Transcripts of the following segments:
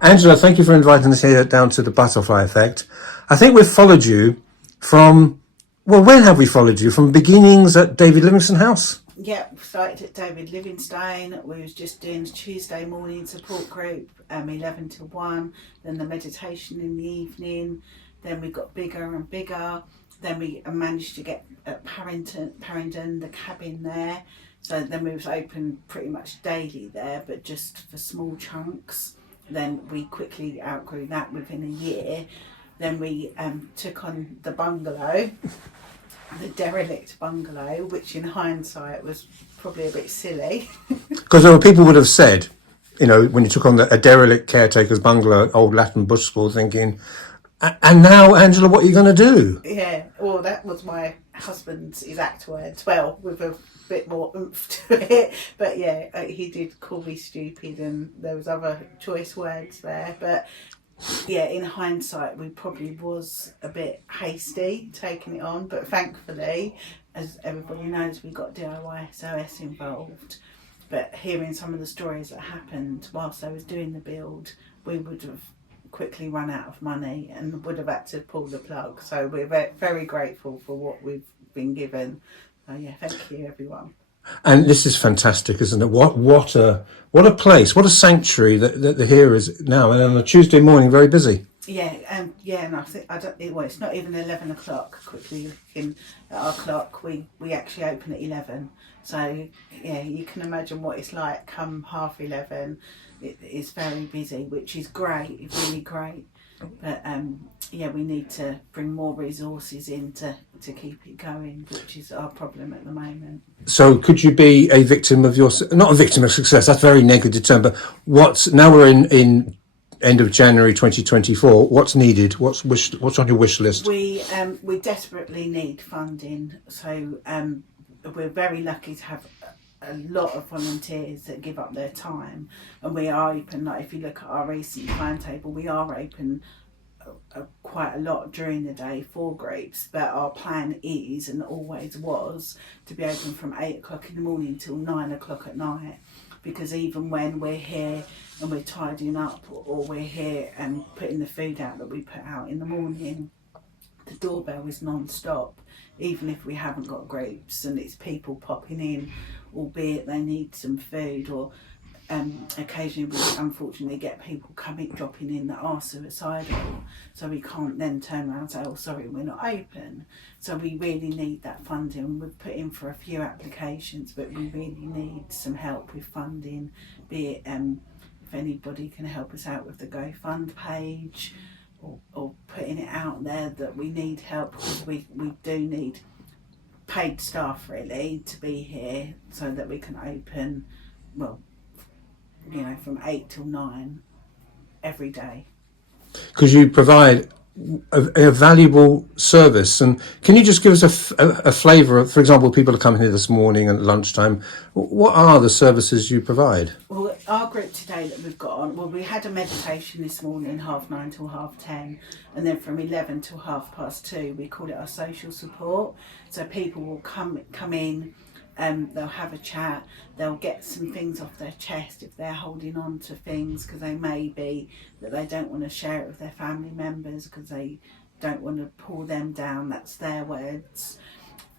Angela, thank you for inviting us here down to the Butterfly Effect. I think we've followed you from, well, when have we followed you? From beginnings at David Livingstone House? Yeah, we started at David Livingstone. We was just doing the Tuesday morning support group, 11 till 1, then the meditation in the evening. Then we got bigger and bigger. Then we managed to get at Parringdon, the cabin there. So then we was open pretty much daily there, but just for small chunks. Then we quickly outgrew that within a year. Then we took on the bungalow, the derelict bungalow, which in hindsight was probably a bit silly. Because there were people would have said, when you took on a derelict caretaker's bungalow, old Latin bush school, thinking, and now, Angela, what are you going to do? Yeah, well, that was my husband's exact words. Well, with a bit more oomph to it. But yeah, he did call me stupid and there was other choice words there. But yeah, in hindsight, we probably was a bit hasty taking it on. But thankfully, as everybody knows, we got DIY SOS involved. But hearing some of the stories that happened whilst I was doing the build, we would have quickly run out of money and would have had to pull the plug. So we're very grateful for what we've been given. So yeah, thank you everyone. And this is fantastic, isn't it? What a place, what a sanctuary that the here is now. And on a Tuesday morning, very busy. Yeah, and it's not even 11 o'clock. Quickly looking at our clock, we actually open at 11. So yeah, you can imagine what it's like come 11:30. It's very busy, which is great. It's really great. But yeah, we need to bring more resources in to keep it going, which is our problem at the moment. So could you be a victim of not a victim of success, that's a very negative term, but now we're in end of January 2024, what's needed? What's on your wish list? We desperately need funding. So we're very lucky to have a lot of volunteers that give up their time, and we are open. Like if you look at our recent timetable, we are open quite a lot during the day for groups, but our plan is and always was to be open from 8 o'clock in the morning till 9 o'clock at night, because even when we're here and we're tidying up or we're here and putting the food out that we put out in the morning, the doorbell is non-stop, even if we haven't got groups and it's people popping in, albeit they need some food, or occasionally we unfortunately get people dropping in that are suicidal, so we can't then turn around and say, oh sorry, we're not open. So we really need that funding. We've put in for a few applications, but we really need some help with funding, be it if anybody can help us out with the GoFund page, or putting it out there that we need help, because we do need paid staff really to be here so that we can open, well, from 8 till 9 every day. Because you provide a valuable service, and can you just give us a flavour of, for example, people are coming here this morning at lunchtime, what are the services you provide? Well, our group today that we've got on, we had a meditation this morning 9:30 till 10:30, and then from 11 till 2:30 we call it our social support. So people will come in, they'll have a chat, they'll get some things off their chest if they're holding on to things, because they may be that they don't want to share it with their family members because they don't want to pull them down, that's their words.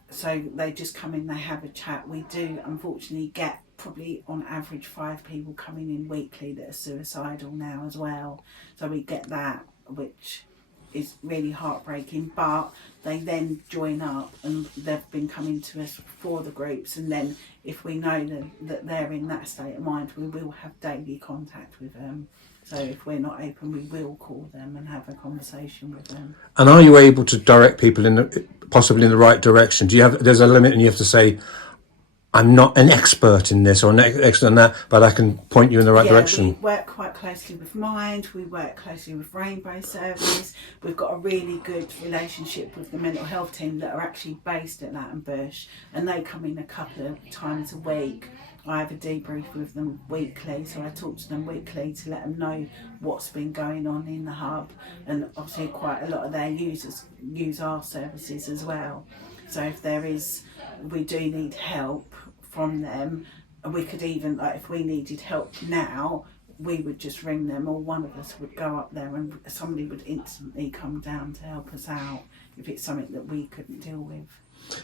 So they just come in, they have a chat. We do unfortunately get probably on average 5 people coming in weekly that are suicidal now as well. So we get that, which is really heartbreaking, but they then join up and they've been coming to us for the groups, and then if we know that they're in that state of mind, we will have daily contact with them. So if we're not open, we will call them and have a conversation with them. And are you able to direct people possibly in the right direction? There's a limit and you have to say, I'm not an expert in this or an expert in that, but I can point you in the right direction. We work quite closely with Mind, we work closely with Rainbow Service. We've got a really good relationship with the mental health team that are actually based at Latin Bush, and they come in a couple of times a week. I have a debrief with them weekly, so I talk to them weekly to let them know what's been going on in the hub, and obviously quite a lot of their users use our services as well. So if we do need help from them, and we could even, like if we needed help now, we would just ring them, or one of us would go up there and somebody would instantly come down to help us out if it's something that we couldn't deal with.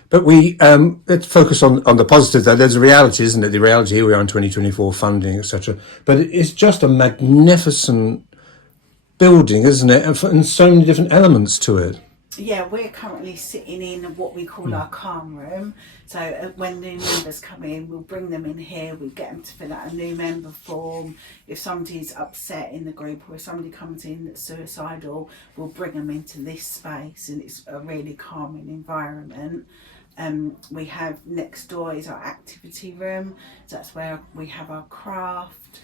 But let's focus on the positive though. There's a reality, isn't it? The reality, here we are in 2024, funding, etc. But it's just a magnificent building, isn't it? And so many different elements to it. Yeah, we're currently sitting in what we call our calm room. So when new members come in, we'll bring them in here, we get them to fill out a new member form. If somebody's upset in the group, or if somebody comes in that's suicidal, we'll bring them into this space, and it's a really calming environment. We have next door is our activity room, so that's where we have our craft.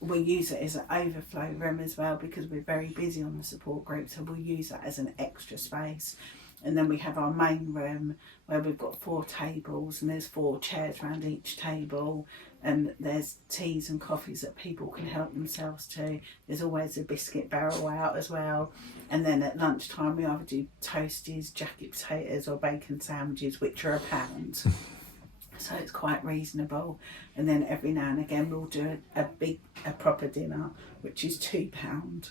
We use it as an overflow room as well, because we're very busy on the support group, so we'll use that as an extra space. And then we have our main room where we've got 4 tables, and there's 4 chairs around each table, and there's teas and coffees that people can help themselves to. There's always a biscuit barrel out as well. And then at lunchtime we either do toasties, jacket potatoes or bacon sandwiches, which are £1. So it's quite reasonable. And then every now and again we'll do a proper dinner, which is £2.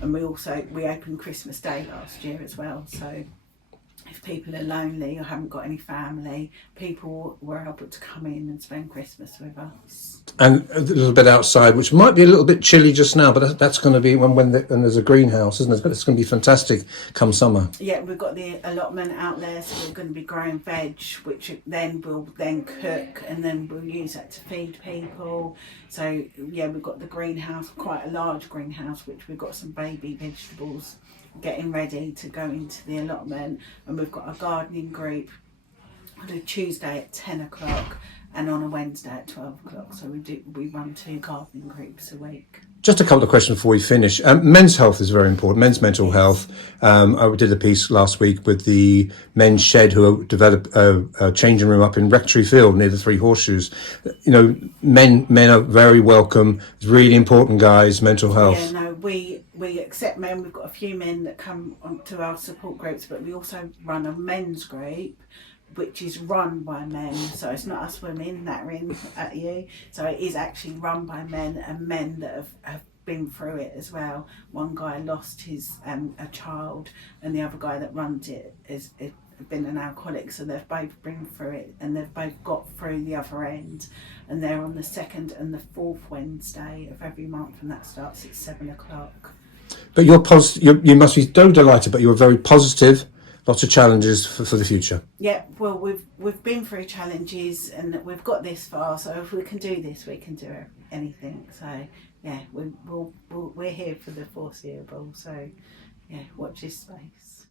And we opened Christmas Day last year as well, so if people are lonely or haven't got any family, people were able to come in and spend Christmas with us. And a little bit outside, which might be a little bit chilly just now, but that's going to be when there's a greenhouse, isn't it? It's going to be fantastic come summer. Yeah, we've got the allotment out there, so we're going to be growing veg, which then we'll then cook, and then we'll use that to feed people. So yeah, we've got the greenhouse, quite a large greenhouse, which we've got some baby vegetables getting ready to go into the allotment, and we've got a gardening group on a Tuesday at 10 o'clock and on a Wednesday at 12 o'clock. So we run 2 gardening groups a week. Just a couple of questions before we finish. Men's health is very important, men's mental health. I did a piece last week with the Men's Shed, who developed a changing room up in Rectory Field near the 3 Horseshoes. You know, men are very welcome. It's really important, guys, mental health. Yeah, no, we accept men. We've got a few men that come to our support groups, but we also run a men's group, which is run by men, so it's not us women that are in at you. So it is actually run by men, and men that have been through it as well. One guy lost his a child, and the other guy that runs it has been an alcoholic, so they've both been through it, and they've both got through the other end. And they're on the 2nd and the 4th Wednesday of every month, and that starts at 7 o'clock. But you must be so delighted, but you're very positive. Lots of challenges for the future. Yeah, well, we've been through challenges and we've got this far. So if we can do this, we can do anything. So yeah, we're here for the foreseeable. So yeah, watch this space.